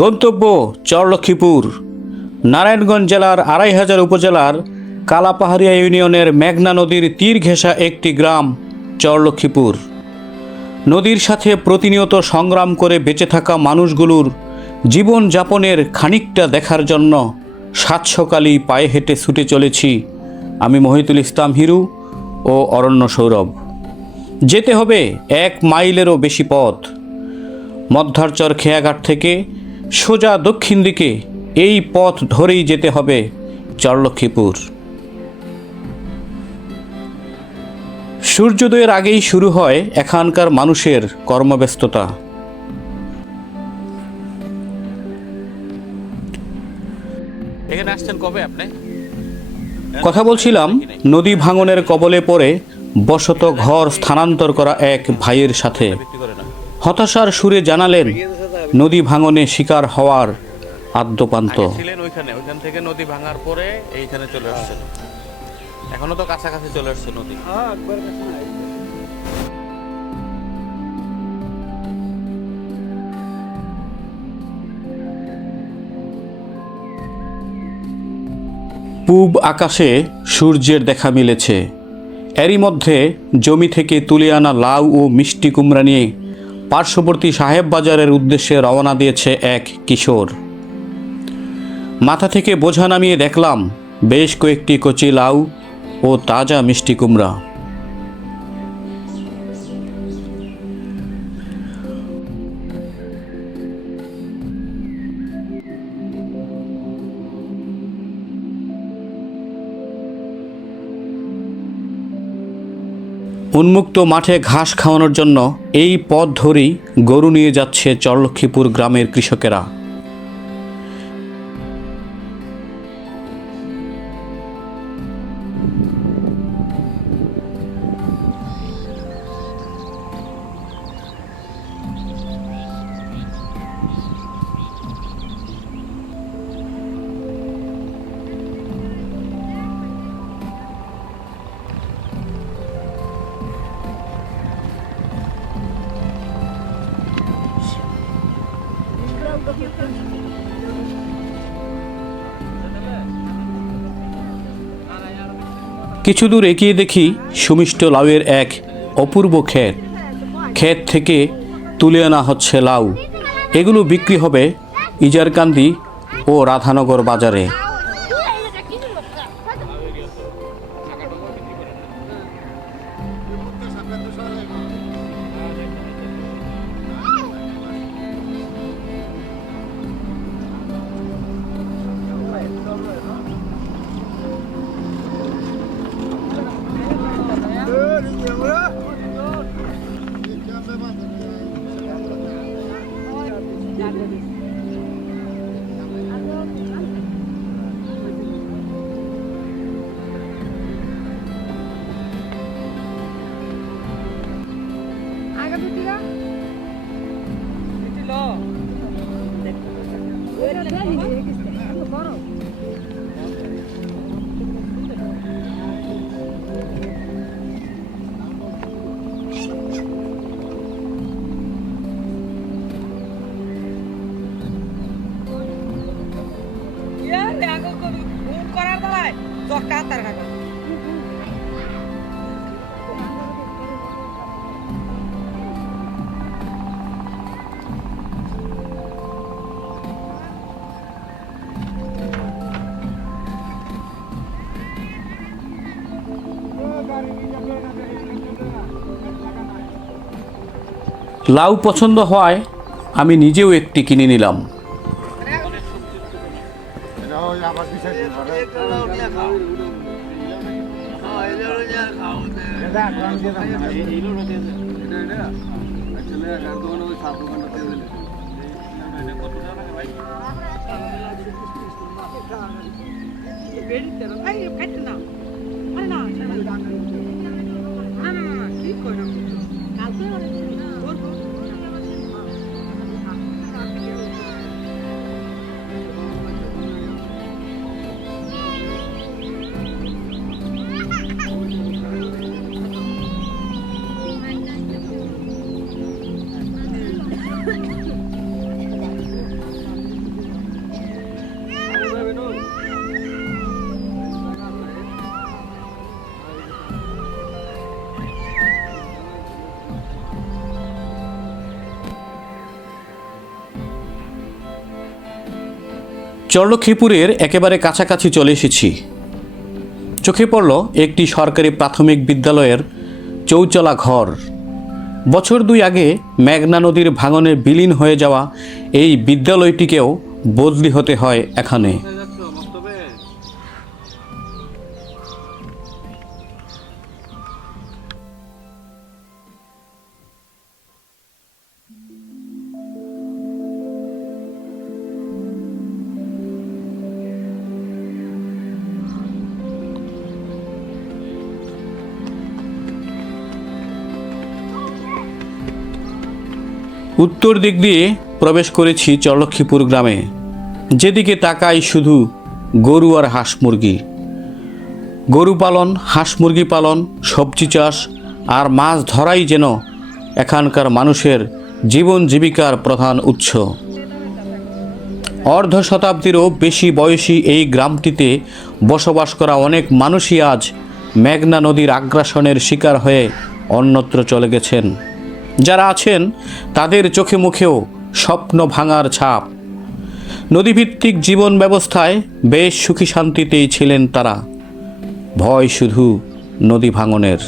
গন্তব্য চরলক্ষ্মীপুর। নারায়ণগঞ্জ জেলার ২৫০০ উপজেলার কালাপাহাড়িয়া ইউনিয়নের মেঘনা নদীর তীর ঘেঁষা একটি গ্রাম চরলক্ষ্মীপুর। নদীর সাথে প্রতিনিয়ত সংগ্রাম করে বেঁচে থাকা মানুষগুলোর জীবনযাপনের খানিকটা দেখার জন্য সাত সকালেই পায়ে হেঁটে ছুটে চলেছি আমি মহিতুল ইসলাম হিরু ও অরণ্য সৌরভ। যেতে হবে ১ মাইলেরও বেশি পথ। মধ্যারচর খেয়াঘাট থেকে সোজা দক্ষিণ দিকে এই পথ ধরেই যেতে হবে চরলক্ষ্মীপুর। সূর্যোদয়ের আগেই শুরু হয় এখানকার মানুষের কর্মব্যস্ততা। এখানে আসছেন কবে আপনি? কথা বলছিলাম নদী ভাঙনের কবলে পড়ে বসত ঘর স্থানান্তর করা এক ভাইয়ের সাথে। হতাশার সুরে জানালেন নদী ভাঙনে শিকার হওয়ার আদ্যপান্ত। ওইখান থেকে নদী ভাঙার পরে এইখানে চলে আসছেন, এখনো তো কাছাকাছি চলে আসছে নদী। পূব আকাশে সূর্যের দেখা মিলেছে। এরই মধ্যে জমি থেকে তুলে আনা লাউ ও মিষ্টি কুমড়া নিয়ে পার্শ্ববর্তী সাহেব বাজারের উদ্দেশ্যে রওনা দিয়েছে এক কিশোর। মাথা থেকে বোঝা নামিয়ে দেখলাম বেশ কয়েকটি কচি লাউ ও তাজা মিষ্টি কুমড়া। উন্মুক্ত মাঠে ঘাস খাওয়ানোর জন্য এই পথ ধরেই গরু নিয়ে যাচ্ছে চরলক্ষ্মীপুর গ্রামের কৃষকেরা। কিছু দূর এগিয়ে দেখি সুমিষ্ট লাউয়ের এক অপূর্ব ক্ষেত। ক্ষেত থেকে তুলে আনা হচ্ছে লাউ। এগুলো বিক্রি হবে ইজারকান্দি ও রাধানগর বাজারে। লাউ পছন্দ হওয়ায় আমি নিজেও একটি কিনে নিলাম। চরলক্ষ্মীপুরের একেবারে কাছাকাছি চলে এসেছি। চোখে পড়ল একটি সরকারি প্রাথমিক বিদ্যালয়ের চৌচলা ঘর। বছর 2 আগে মেঘনা নদীর ভাঙনে বিলীন হয়ে যাওয়া এই বিদ্যালয়টিকেও বদলি হতে হয় এখানে। উত্তর দিক দিয়ে প্রবেশ করেছি চরলক্ষ্মীপুর গ্রামে। যেদিকে তাকাই শুধু গরু আর হাঁস মুরগি। গরু পালন, হাঁস মুরগি পালন, সবজি চাষ আর মাছ ধরাই যেন এখানকার মানুষের জীবন জীবিকার প্রধান উৎস। অর্ধ শতাব্দীরও বেশি বয়সী এই গ্রামটিতে বসবাস করা অনেক মানুষই আজ মেঘনা নদীর আগ্রাসনের শিকার হয়ে অন্যত্র চলে গেছেন। যারা আছেন তাদের চোখে মুখেও স্বপ্ন ভাঙার ছাপ। নদীভিত্তিক জীবন ব্যবস্থায় বেশ সুখী শান্তিতেই ছিলেন তারা। ভয় শুধু নদী ভাঙনের।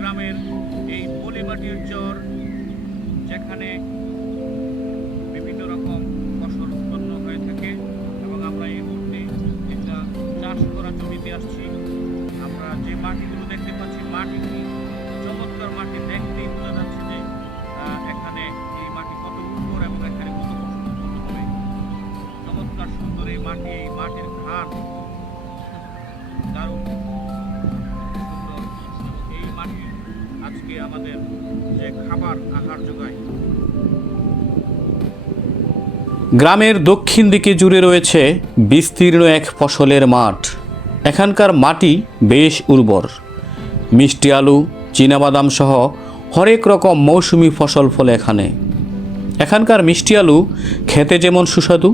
গ্রামের এই পলিমাটির চর, যেখানে বিভিন্ন রকম ফসল উৎপন্ন হয়ে থাকে এবং আমরা এই মুহূর্তে একটা চাষ করা জমিতে আসছি। আমরা যে মাটিগুলো দেখতে পাচ্ছি, মাটিটি মাটি, এই মাটির ঘ্রাণ দারুণ সুন্দর। এই মাটি আজকে আমাদের যে খাবার আহার যোগায়। গ্রামের দক্ষিণ দিকে জুড়ে রয়েছে বিস্তীর্ণ এক ফসলের মাঠ। এখানকার মাটি বেশ উর্বর। মিষ্টি আলু, চীনাবাদাম সহ হরেক রকম মৌসুমি ফসল ফলে এখানে। এখানকার মিষ্টি আলু খেতে যেমন সুস্বাদু,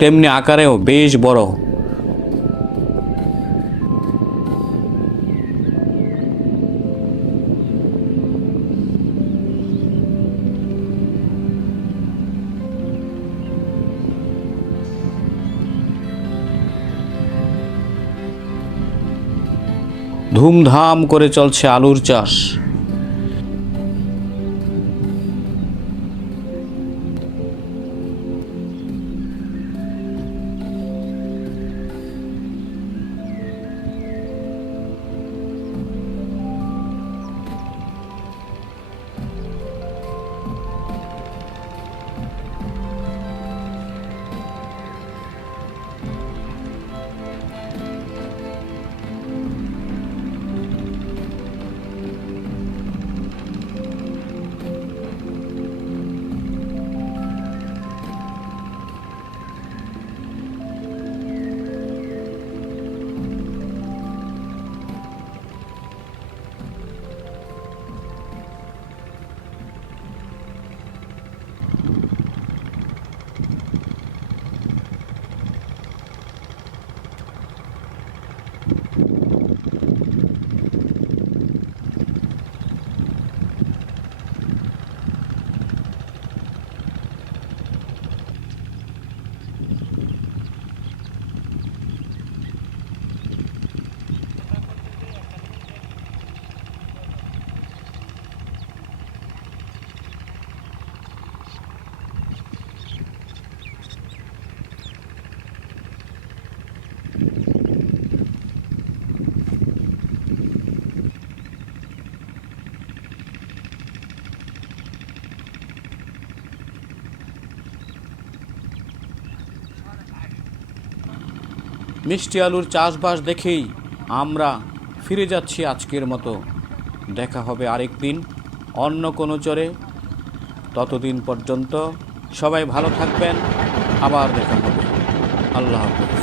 তেমনি আকারেও বেশ বড়। ধুমধাম করে চলছে আলুর চাষ। মিষ্টি আলুর চাষবাস দেখেই আমরা ফিরে যাচ্ছি আজকের মতো। দেখা হবে আরেক দিন অন্য কোনো চরে। ততদিন পর্যন্ত সবাই ভালো থাকবেন। আবার দেখা হবে। আল্লাহ হাফেজ।